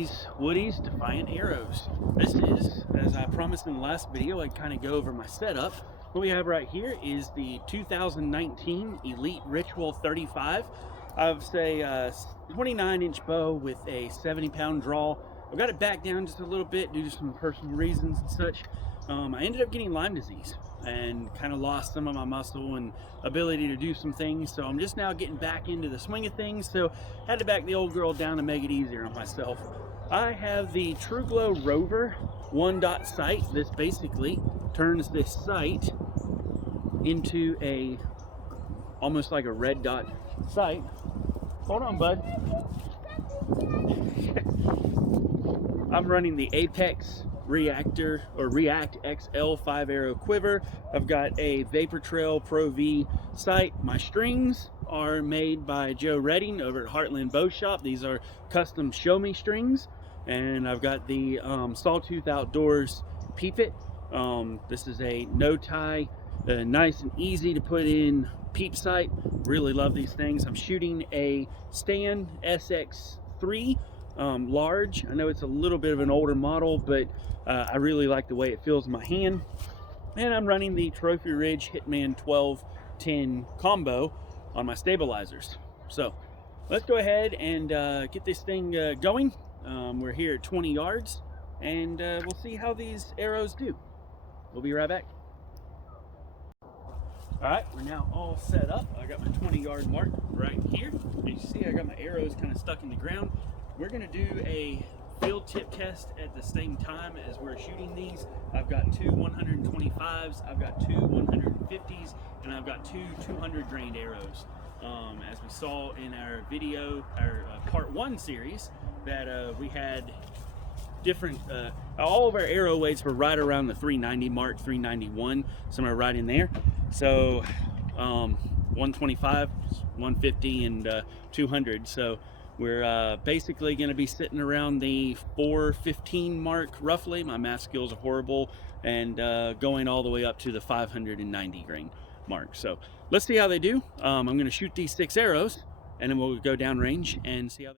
these Woody's Defiant arrows. This is, as I promised in the last video, I'd kind of go over my setup. What we have right here is the 2019 Elite Ritual 35. I've say 29-inch bow with a 70-pound draw. I've got it back down just a little bit due to some personal reasons and such. I ended up getting Lyme disease and kind of lost some of my muscle and ability to do some things, so I'm just now getting back into the swing of things, so had to back the old girl down to make it easier on myself. I have the True Glow Rover 1-dot sight. This basically turns this sight into a almost like a red dot sight. Hold on, bud. I'm running the Apex Reactor or React XL 5-arrow quiver. I've got a Vapor Trail Pro V sight. My strings are made by Joe Redding over at Heartland Bow Shop. These are custom Show Me strings, and I've got the Sawtooth Outdoors Peep It. This is a no tie, nice and easy to put in peep sight. Really love these things. I'm shooting a Stan SX3 large. I know it's a little bit of an older model, but I really like the way it feels in my hand. And I'm running the Trophy Ridge Hitman 1210 combo on my stabilizers. So let's go ahead and get this thing going. We're here at 20 yards, and we'll see how these arrows do. We'll be right back. All right, we're now all set up. I got my 20-yard mark right here. You see I got my arrows kind of stuck in the ground. We're gonna do a field tip test at the same time as we're shooting these. I've got two 125s, I've got two 150s, and I've got two 200 grained arrows. As we saw in our video, our part 1 series, that we had different, all of our arrow weights were right around the 390 mark, 391, somewhere right in there. So 125, 150, and 200. So we're basically going to be sitting around the 415 mark roughly. My math skills are horrible, and going all the way up to the 590 grain mark. So let's see how they do. I'm going to shoot these 6 arrows, and then we'll go downrange and see how they...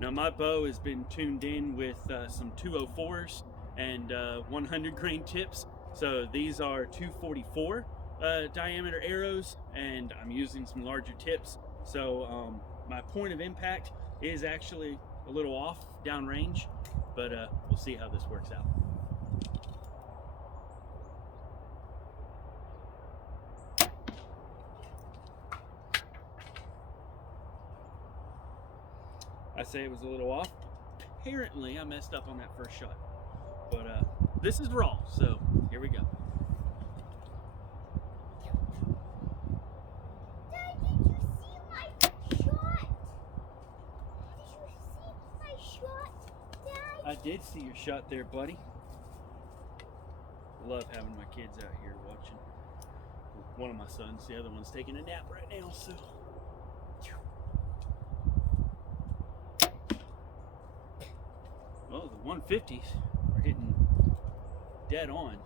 Now my bow has been tuned in with some 204s and 100 grain tips. So these are 244 diameter arrows, and I'm using some larger tips. So my point of impact is actually a little off downrange, but we'll see how this works out. I say it was a little off. Apparently I messed up on that first shot, but this is raw, so here we go. Dad, did you see my shot? Did you see my shot, Dad? I did see your shot there, buddy. Love having my kids out here watching. One of my sons, the other one's taking a nap right now, so. Well, the 150s are hitting dead on.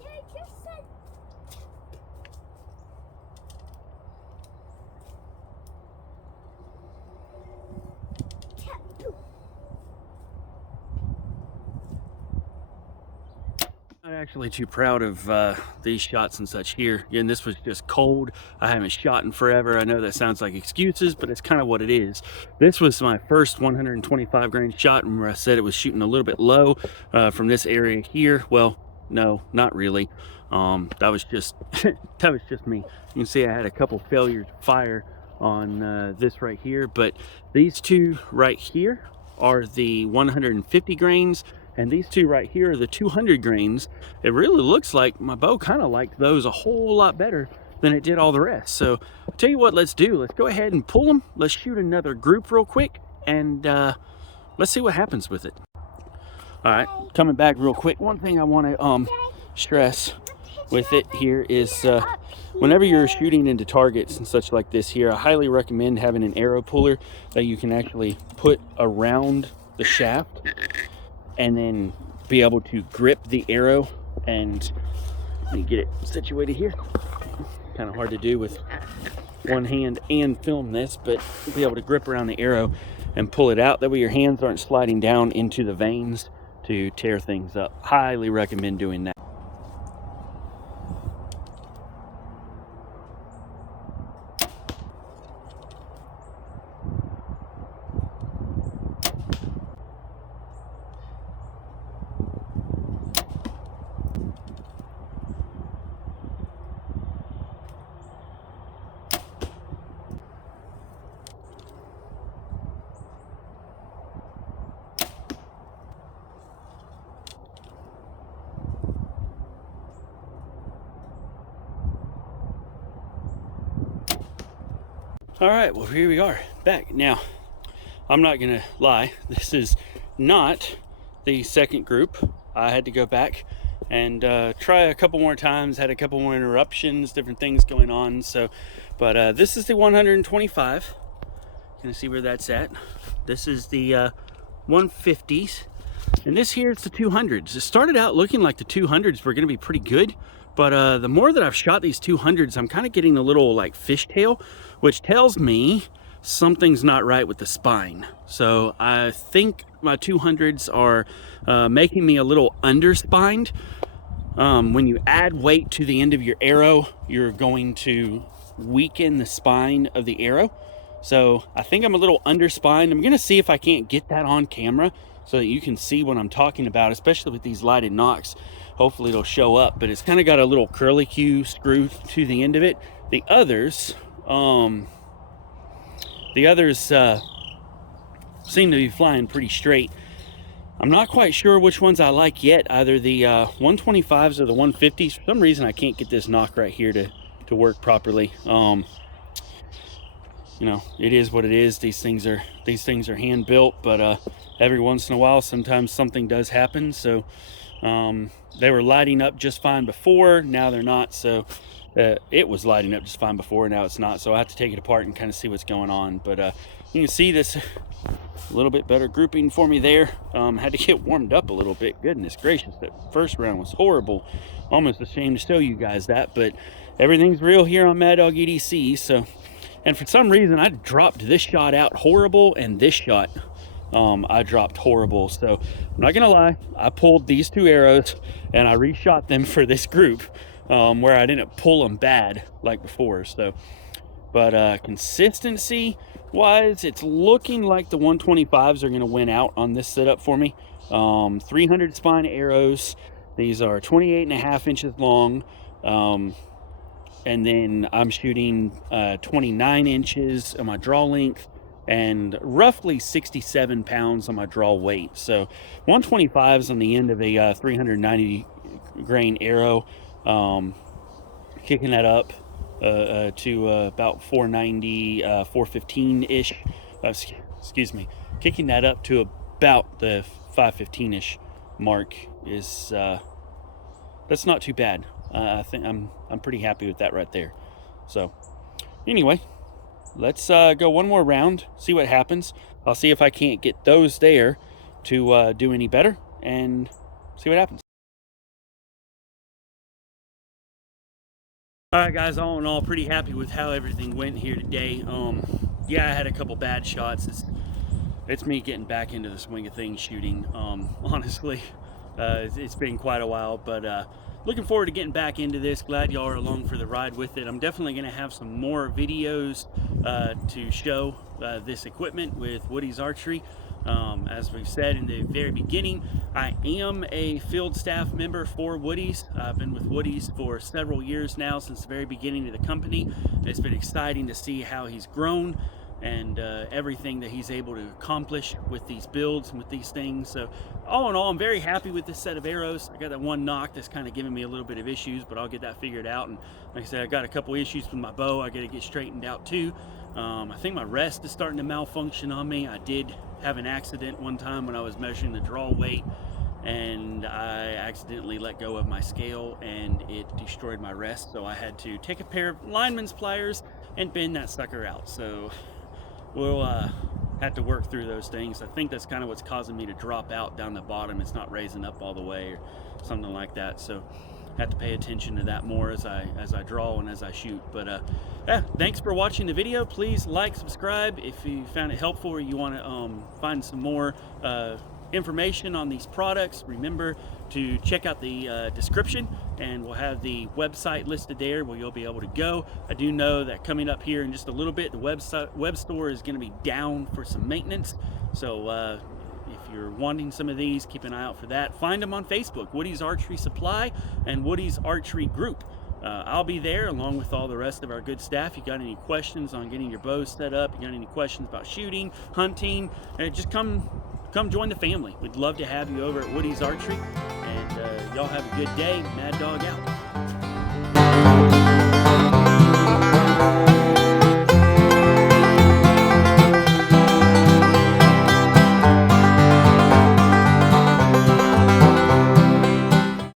Yeah, I just said. I'm actually too proud of these shots and such here. Again, this was just cold. I haven't shot in forever. I know that sounds like excuses, but it's kind of what it is. This was my first 125 grain shot. Remember I said it was shooting a little bit low from this area here. Well, no, not really. That was just that was just me. You can see I had a couple failures to fire on this right here, but these two right here are the 150 grains. And these two right here are the 200 grains. It really looks like my bow kind of liked those a whole lot better than it did all the rest. So I'll tell you what, let's do. Let's go ahead and pull them. Let's shoot another group real quick, and let's see what happens with it. All right, coming back real quick. One thing I want to stress with it here is whenever you're shooting into targets and such like this here, I highly recommend having an arrow puller that you can actually put around the shaft and then be able to grip the arrow. And let me get it situated here. Kind of hard to do with one hand and film this, but be able to grip around the arrow and pull it out. That way your hands aren't sliding down into the veins to tear things up. Highly recommend doing that. All right, well, here we are back. Now, I'm not gonna lie, this is not the second group. I had to go back and try a couple more times, had a couple more interruptions, different things going on. So, but this is the 125. Gonna see where that's at. This is the 150s, and this here is the 200s. It started out looking like the 200s were gonna be pretty good, but the more that I've shot these 200s, I'm kind of getting a little like fishtail, which tells me something's not right with the spine. So I think my 200s are making me a little underspined. When you add weight to the end of your arrow, you're going to weaken the spine of the arrow. So I think I'm a little underspined. I'm gonna see if I can't get that on camera so that you can see what I'm talking about, especially with these lighted nocks. Hopefully it'll show up, but it's kind of got a little curly Q screw to the end of it. The others seem to be flying pretty straight. I'm not quite sure which ones I like yet, either the 125s or the 150s. For some reason I can't get this knock right here to work properly. You know, it is what it is. These things are hand built, but every once in a while sometimes something does happen. So they were lighting up just fine before, now they're not. So it was lighting up just fine before, now it's not. So I have to take it apart and kind of see what's going on. But you can see this a little bit better grouping for me there. Had to get warmed up a little bit. Goodness gracious, that first round was horrible. Almost ashamed to show you guys that, but everything's real here on Mad Dog EDC. So, and for some reason I dropped this shot out horrible, and this shot I dropped horrible. So I'm not gonna lie, I pulled these two arrows and I reshot them for this group, where I didn't pull them bad like before. So, but consistency wise, it's looking like the 125s are gonna win out on this setup for me. 300 spine arrows. These are 28.5 inches long, and then I'm shooting 29 inches on my draw length and roughly 67 pounds on my draw weight. So 125s on the end of a 390 grain arrow, kicking that up to about 490, 415-ish. Excuse me, kicking that up to about the 515-ish mark is that's not too bad. I think I'm pretty happy with that right there. So anyway, let's go one more round, see what happens. I'll see if I can't get those there to do any better, and see what happens. All right, guys, all in all, pretty happy with how everything went here today. Yeah, I had a couple bad shots. It's me getting back into the swing of things shooting. Honestly, it's been quite a while, but looking forward to getting back into this. Glad y'all are along for the ride with it. I'm definitely going to have some more videos to show this equipment with Woody's Archery. As we've said in the very beginning, I am a field staff member for Woody's. I've been with Woody's for several years now, since the very beginning of the company. It's been exciting to see how he's grown and everything that he's able to accomplish with these builds and with these things. So all in all, I'm very happy with this set of arrows. I got that one knock that's kind of giving me a little bit of issues, but I'll get that figured out. And like I said, I got a couple issues with my bow I got to get straightened out too. I think my rest is starting to malfunction on me. I did have an accident one time when I was measuring the draw weight, and I accidentally let go of my scale and it destroyed my rest, so I had to take a pair of lineman's pliers and bend that sucker out. So we'll have to work through those things. I think that's kind of what's causing me to drop out down the bottom. It's not raising up all the way or something like that, so I have to pay attention to that more as I draw and as I shoot. But yeah, thanks for watching the video. Please like, subscribe if you found it helpful or you want to find some more information on these products. Remember to check out the description, and we'll have the website listed there where you'll be able to go. I do know that coming up here in just a little bit, the web store is going to be down for some maintenance, so if you're wanting some of these, keep an eye out for that. Find them on Facebook, Woody's Archery Supply and Woody's Archery Group. I'll be there along with all the rest of our good staff. You got any questions on getting your bows set up, you got any questions about shooting, hunting, just come join the family. We'd love to have you over at Woody's Archery, and y'all have a good day. Mad Dog out.